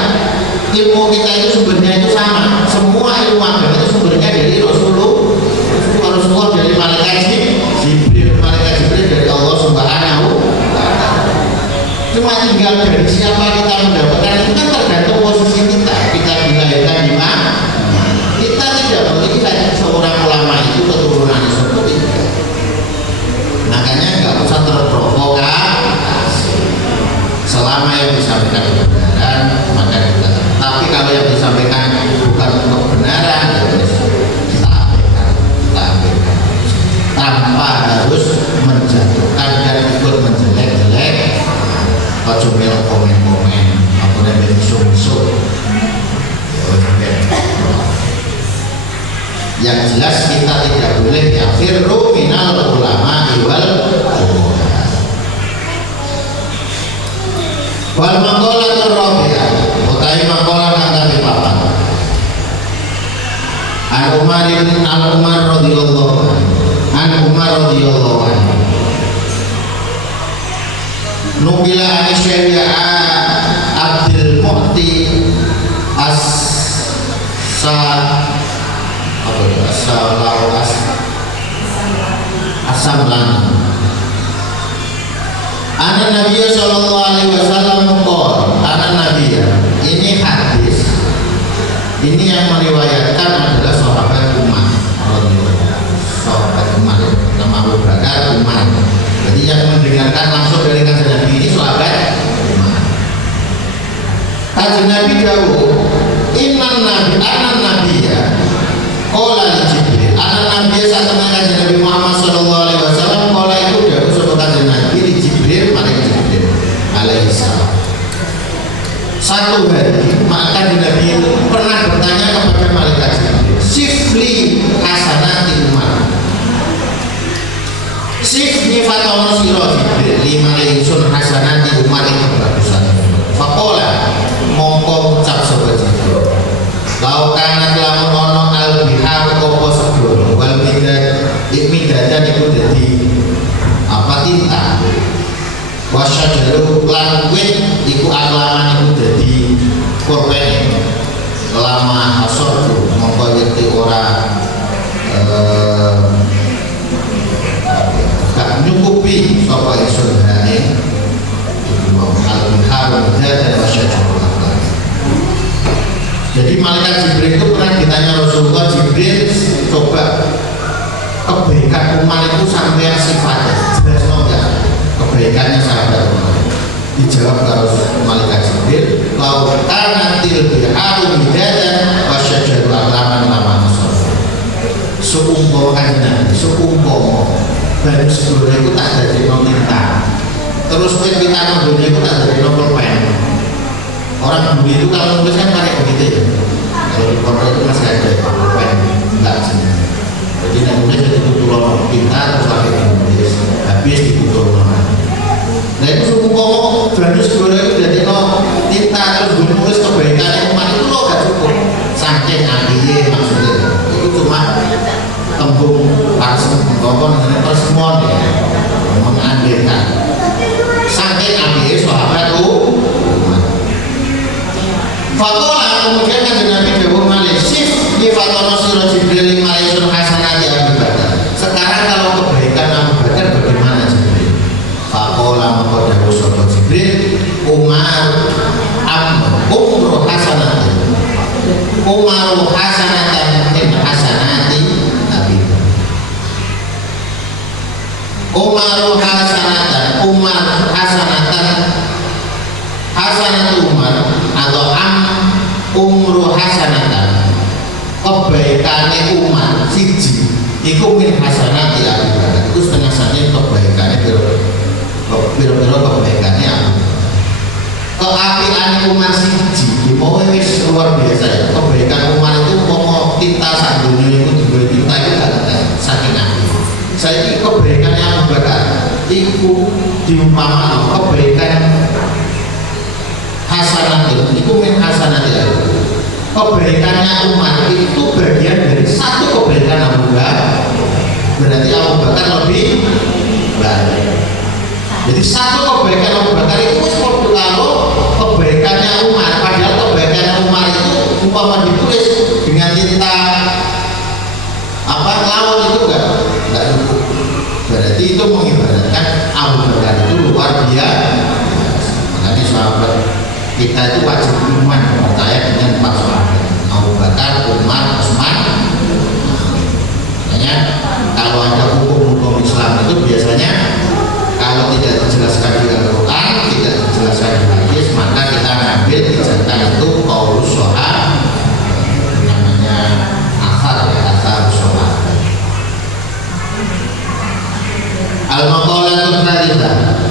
ilmu kita itu sumbernya itu sama? Semua ilmu agama itu sumbernya dari Rasulullah, dari malaikat Jibril dari Allah Subhanahu wa ta'ala. Cuma tinggal dari siapa kita mendapatkan itu kan tergantung posisi kita. Kita dilahirkan di mana? Kita tidak melihat seorang ulama itu keturunannya seperti itu. Makanya nggak usah terprovokasi. Selama yang disampaikan kebenaran, maka kita. Tapi kalau yang disampaikan bukan kebenaran, kita abaikan. Tanpa harus menjatuhkan dan ikut menjelek-jelek. Ojo mel komen-komen, apa namanya musuh-musuh. Yang jelas kita tidak boleh yafirru minal ulama wal maqalatur rabi'ah, utai maqalah kang kaping 4. Umar radhiyallahu anhu nubila an syari'a Abdul Mu'ti As-Samlani Anak Nabi sallallahu alaihi wasallam qol, anak Nabi, ini hadis ini yang meriwayatkan adalah sahabat Umar, nama Abu Bakar Umar. Jadi yang mendengarkan langsung dari kanjeng Nabi ini sahabat Umar. Kanjeng Nabi dawuh, anak Nabi ya qala li Jibril, anak Nabi saat kanjeng Nabi Muhammad sallallahu alaihi wasallam qala itu dawuh sapa kanjeng Nabi li Jibril, malaikat Jibril alaihi salam. Satu hari maka Nabi pernah bertanya kepada malaikat Jibril, sifli hasanati Umar, sifni fatono siro Jibril lima ingsun hasanati Umar yang kebagusan. Fakola mongko ucap sobat Jibril, lau kanat lamun ono al-bihar kopo segoro wal midadan itu jadi apa tinta, wasyajaru lan wit iku aklaman iku jadi korban lama hasor mongko yekti ora gak nyukupi sapa ingsun hane iku mau al-bihar dan wasyajaru Jadi malaikat Jibril itu pernah ditanya Rasulullah, Jibril coba kebaikan umat itu sampai sifatnya jelas enggak kebaikannya sahabat Umar? Dijawab kalau malaikat Jibril, lautan nanti lebih harum hidayah wasyajarul akraman lama nasor. Seumpama kanjeng, seumpama baru segera itu tak jadi meminta. Terus kita nontonnya itu tak jadi pulpen. Orang dulu itu kalau nulis kan pakai begitu ya. Kalau di pondok itu masih ada pulpen, enggak sih. Jadi yang nulis itu tutur pintar terus pakai tulis, habis ditutur mana. Nah itu seumpama baru segera itu jadi tinta terus nulis kebaikan umat itu lo gak cukup. Saking adilnya maksudnya itu cuma tembung persemon ya, mengambilkan saking ambil sahabat Fakola kemudian kan Nabi Dawud Malisif di Fatono Siro Jibril Malisun Hasanati Abu Bakar. Sekarang kalau kebaikan Abu Bakar bagaimana Jibril? Fakola mengkodahu Sopo Jibril Umar Umru Hasanati Umaru Hasanatan Ibn Hasanati Abu Bakar. Umaru Hasanatan Umar Hasanatan Hasanatu Umar atau umru hasanatan kebaikannya umat siji iku min hasanati Abu Bakar itu setengah saja kebaikannya biro-biro kebaikannya keapian umat siji mau wis luar biasa ya. Kebaikan umat itu mau kita sak dunia itu diberi kita itu saking api. Saya kebaikannya Abu Bakar iku diumpamakan kebaikan hasanat itu min hasanat ya. Kebaikannya umat itu bagian dari satu kebaikan Abu Bakar. Berarti Abu Bakar lebih baik. Jadi satu kebaikan Abu Bakar itu seperti kalau kebaikannya umat. Padahal kebaikan umat itu umpama ditulis dengan tinta laut itu enggak cukup. Berarti itu mengibaratkan Abu Bakar itu luar biasa. Makanya sahabat kita itu wajib iman percaya dengan empat sahabat Abu Bakar, Umar, Utsman. Makanya kalau ada hukum-hukum Islam itu biasanya kalau tidak dijelaskan di Al-Quran, tidak dijelaskan di hadis, maka kita ambil dijadikan itu qaulus shahadah, namanya asar ya, asar shahadah. Al-maqalatul tsalitsah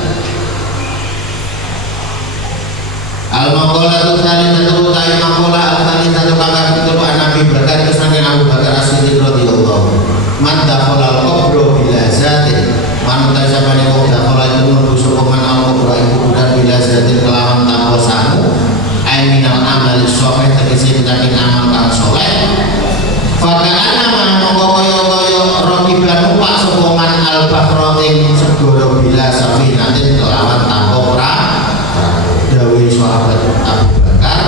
Al-maqalatul tsalitsah utai maqalah al-tsalitsah kanggo ditutur Nabi Bakar kesange Abu Bakar As-Siddiq radhiyallahu man dakhala al-qabra bila zatin man tasabani wong dakhala itu mlebu sapa man al-qabra iku kudan bila zatin kelawan tanpa sangu ai minal amal shalih tegese saking amal kang saleh fakana mongko kaya rakiban numpak sapa man al-bahra ing segara bila safinatin kelawan tanpa perang dawuh sahabat Abu Bakar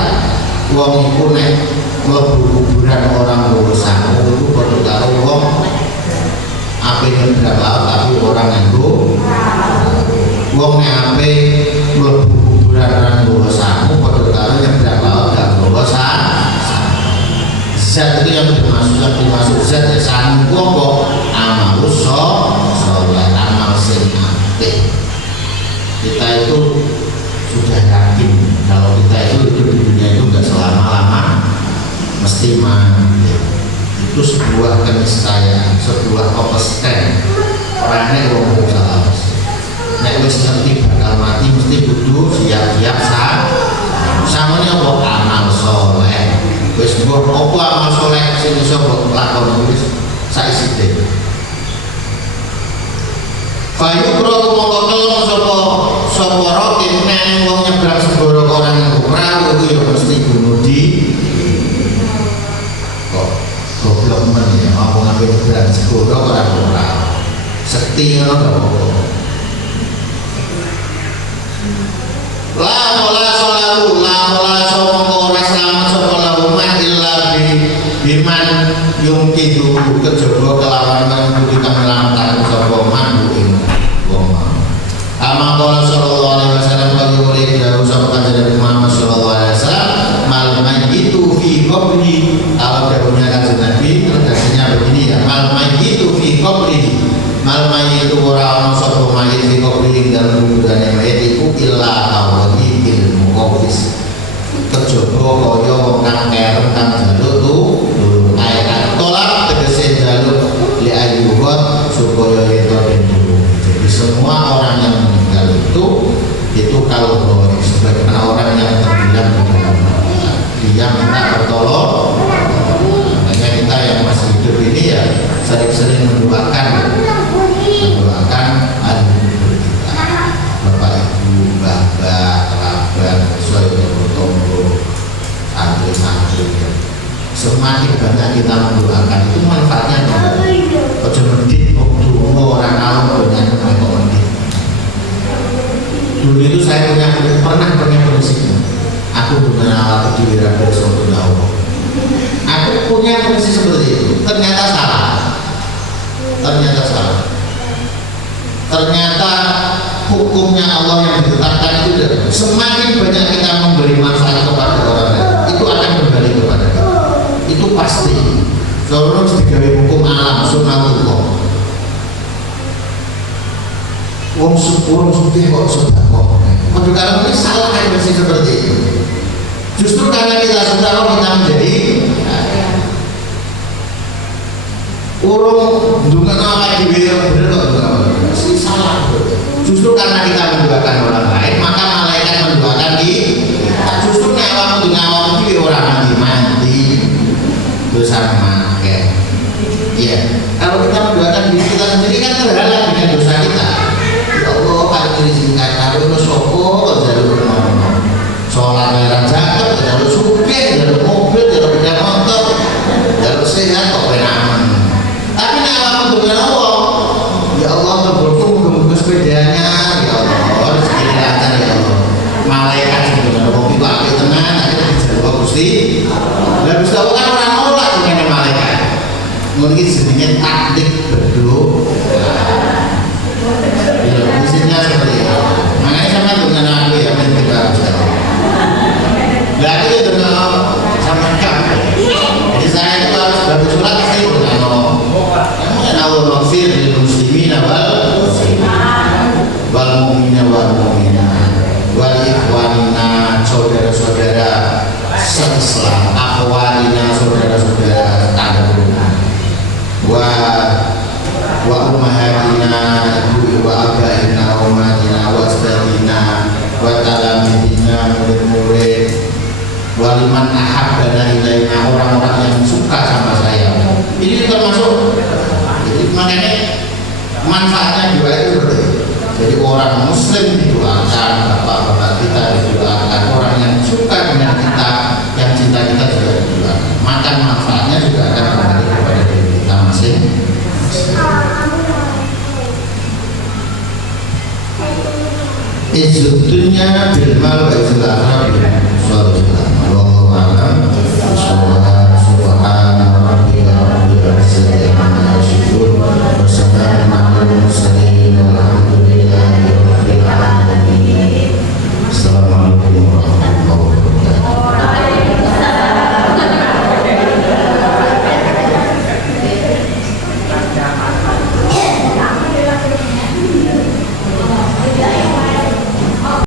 wong iku nek mlebu kuburan orang nggawa sangu iku padha karo wong ape nyebrang laut tapi orang nganggo wong nek ape mlebu kuburan orang nggawa sangu padha karo nyebrang laut gak nggawa zat itu yang dimaksud zat ya sangu apa amalus sholeh amal sing apik. Kita itu sudah yakin kalau kita itu hidup di dunia itu enggak selama-lama mesti mati. Itu sebuah keniscayaan, sebuah kepastian. Orangnya wong salah. Nek wis ngerti bakal mati mesti kudu siap-siap samane apa amal saleh. Wis mbok apa amal saleh sing iso mbok lakoni wis saisine. Fayu pro mongko kelong sapa rokin nang wong nyebrang segara orang nggo perahu itu ya mesti bunuh di kok goblok men ya mau ngambil nyebrang segara orang perahu sekti ngono kok la mola sapa ora selamat sapa lawu illa biman yungkidu kejaba kelawan kang kita melamataken sapa man Al-Maqalah sallallahu alaihi wasallam bagi oleh dawuh sapa kanjeng Muhammad sallallahu alaihi wasallam mal mayyitu fi fi qabrihi. Kalau dahulunya kanjeng Nabi redaksinya begini ya, mal mayyitu fi qabrihi. Mal mayyitu ora ana sapa mayit fi qabrihi dalam kuburane mayit iku illa awadi bil muqawwis. Kejaba kaya wong kang kereng kang jaluk lho ayat tolak tegese jaluk li ayyubat supaya itu dulu. Jadi semua orang yang meninggal itu kalau sebagaimana orang yang terbilang dia minta pertolongan. Makanya kita yang masih hidup ini ya sering-sering mendoakan ahli kita, bapak ibu, mbah-mbah, kerabat, saudara-saudara, santri-santri. Semakin banyak kita mendoakan itu manfaatnya juga. Ojo mendit waktu orang alim dengan mereka mendit. Dulu itu saya pernah punya prinsip. Aku dengan alat diwira dari suatu Allah. Aku punya prinsip seperti itu. Ternyata salah. Ternyata hukumnya Allah yang ditetapkan itu semakin banyak kita memberi manfaat kepada orang lain, itu akan kembali kepada kita. Itu pasti. Soalnya digawe hukum alam sunatullah. Wong sugih kok sedekah. Waduh, kalau ini salah versi seperti itu. Justru karena kita sedekah kita menjadi urung dungan awake dhewe bener kok mesti salah. Justru karena kita mendoakan orang lain, maka malaikat mendoakan kita. Justru nek awakmu dungan dhewe ora mati dosa makan. Iya, kalau kita mendoakan diri kita sendiri kan terhalang dengan dosa kita. Ya Allah, kalau diizinkan aku itu sopo jalur sholat merah jaket, jalur supir, jalur mobil, jalur sepeda motor, jalur sehat kok benaman. Tapi nek awakmu dengan Allah, ya Allah berbuka sepedanya, ya Allah rezeki lancar ya Allah. Malaikat sebenarnya wong iku apik tenan, akhirnya dijaluk Gusti. Lah Gusti Allah kan ora nolak dengan malaikat. Mungkin jenenge taktik berdoa. Ya, isinya seperti itu. Makanya sama dengan aku ya kita bisa. Lah itu dengan sama kamu. Jadi saya itu harus baca surat pasti dengan Allah nafir lil muslimin wal mu'minina wal mu'minat wal ikhwanina, saudara-saudara se-Islam, akhwalina, saudara-saudara tetangga, wa ummahatina, ibu wa abaina, umatina, wa asbabina, wa talamidina, murid-murid, waliman ahabbana ilaina, orang-orang yang suka sama saya. Ini termasuk. Jadi makanya manfaatnya juga itu seperti itu. Jadi orang muslim didoakan, bapak-bapak kita didoakan, orang yang suka dengan kita, yang cinta kita juga didoakan. Maka manfaatnya juga akan kembali kepada diri kita masing. Izzudunya bil mal wa izul akhirah bil